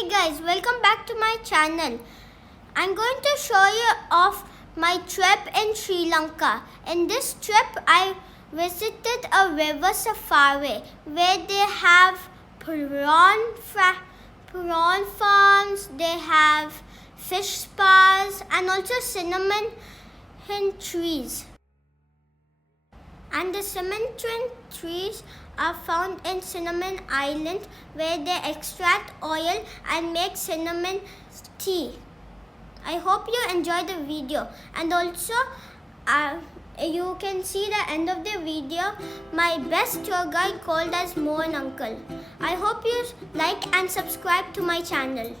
Hey guys, welcome back to my channel. I'm going to show you off my trip in Sri Lanka. In this trip, I visited a river safari where they have prawn farms, they have fish spas and also cinnamon trees. And the cinnamon trees are found in Cinnamon Island where they extract oil and make cinnamon tea. I hope you enjoy the video, and also you can see the end of the video my best tour guide called as Mo and Uncle. I hope you like and subscribe to my channel.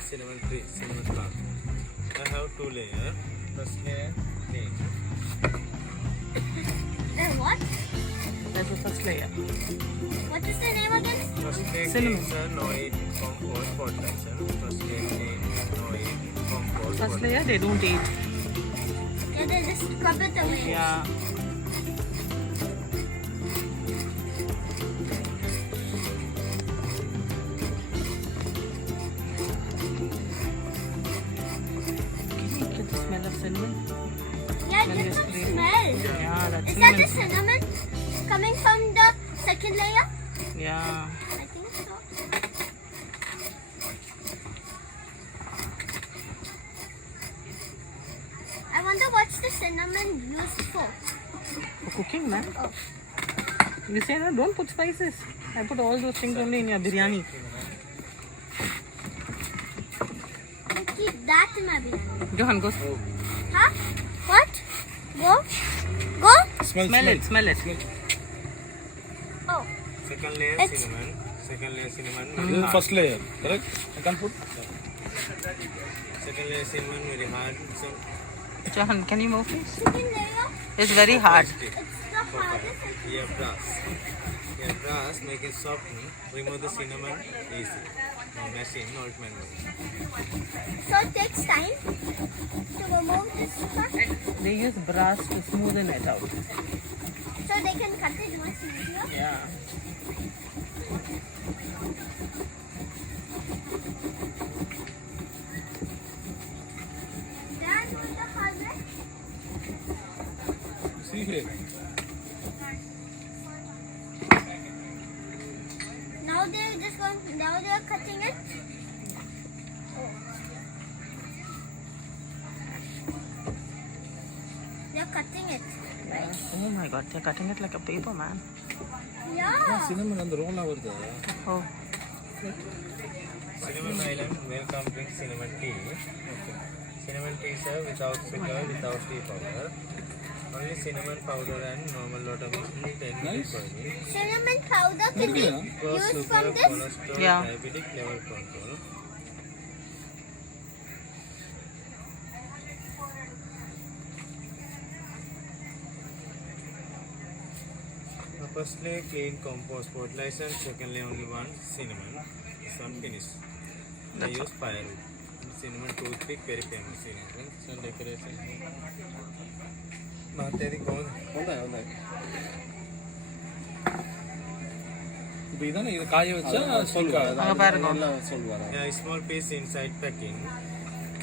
Cinnamon tree, cinnamon plant. I have two layers. First layer, plain. What? That's the first layer. What is the name again? First layer Cinnamon. no oil from cold fertilizer. First layer no oil from cold First layer they don't eat. Yeah, they just scrub it away. Yeah. Get the smell of cinnamon. Yeah, Smell get your some spray. smell. Yeah, that's Is that the cinnamon. cinnamon coming from the second layer? Yeah. I think so. I wonder what's the cinnamon used for. For cooking, man. Oh. You say no, don't put spices. I put all those things only in your biryani. I keep that in my biryani. Johan, go. Huh? What? Go? Smell it, smell it. Oh. Second layer It's- cinnamon. Second layer cinnamon. This Very is hard. first layer, correct? I can put. Second layer cinnamon very hard. So Johan, can you move please? Second layer, It's very hard. stick. it's the hardest. Here brass. Here brass make it soften. Remove the cinnamon easy. No machine, not manual. So it takes time to remove this stuff. They use brass to smoothen it out. So they can cut it much easier. Yeah. That was the hardest. See here. Now they're just going. Now they're cutting it. Oh. They're cutting it, right? Oh my god, they're cutting it like a paper, man. Yeah. Cinnamon and the roll over there. Oh. Cinnamon Island, welcome drink cinnamon tea. Cinnamon tea sir without sugar, without tea powder. Only cinnamon powder and normal water mixed in Nice. Cinnamon powder can be used from this? Cholesterol, Yeah. diabetic level control. Firstly, clean compost fertilizer, and secondly, only one cinnamon. This one finished. I use firewood. Cinnamon toothpick, very famous cinnamon. Some decoration. Mahateri gold. ఉన్నాయి இப்போ இதானே இது காய வச்சா சொல்லுவாங்க Yeah, small piece inside packing.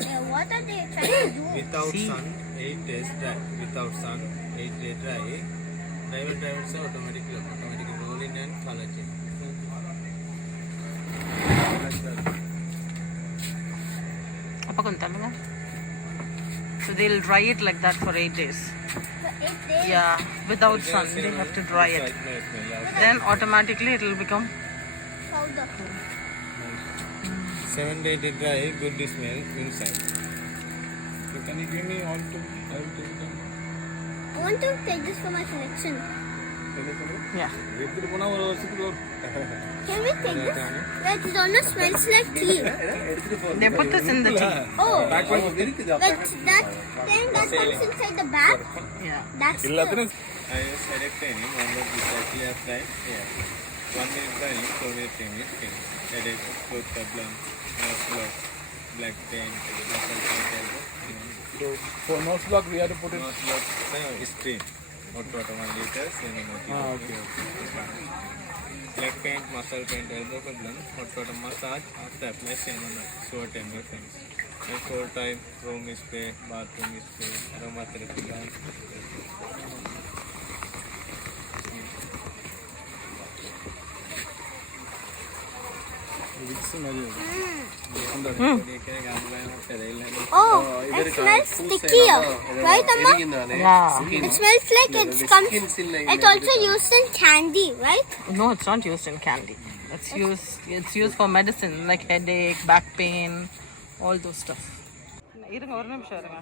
Yeah, what are they trying to do? Without sun, 8 days dry. Without sun, 8 days dry. Drivers are automatically roll in and color change. Apa kontalunga? So they'll dry it like that for 8 days. For 8 days? Yeah, without sun. They have to dry it. Then automatically it will become. Powder. 7 days they dry, good smell inside. So can you give me all to I will take it. I want to take this for my collection. Yeah. எடுத்துட்டு போனா ஒரு வருஷத்துக்கு வரும் Can we take this? That it almost smells like tea. They put this in the tea. Oh, pack பண்ணி இருக்குது that thing that comes inside the bag? Yeah. That's எல்லாத்துலயும் I use direct training, 1 minute exactly after here. 1 minute training, 2 minute training, finish. Edit, fruit problem, nose block, black paint, muscle paint, elbow. so for nose block we have to put it Nose block, stream. Hot water 1 liter, cinnamon. okay Black paint, muscle paint, elbow problem, hot water massage, after apply cinnamon, short and finish. And 4 time, room spray, bathroom spray, aromatherapy lamp. it's smell Oh, it smells stickier. Right, Amma? Yeah. It smells like it's also used in candy, right? No, it's not used in candy. It's used for medicine like headache, back pain, all those stuff. இருங்க ஒரு நிமிஷம் இருங்க.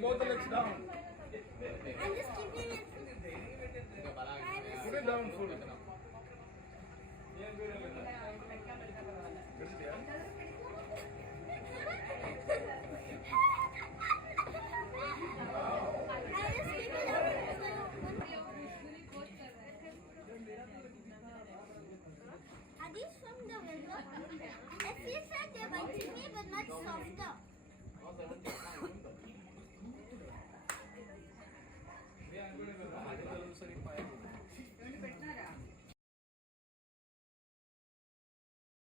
both the legs down I'm just keeping it. put it down full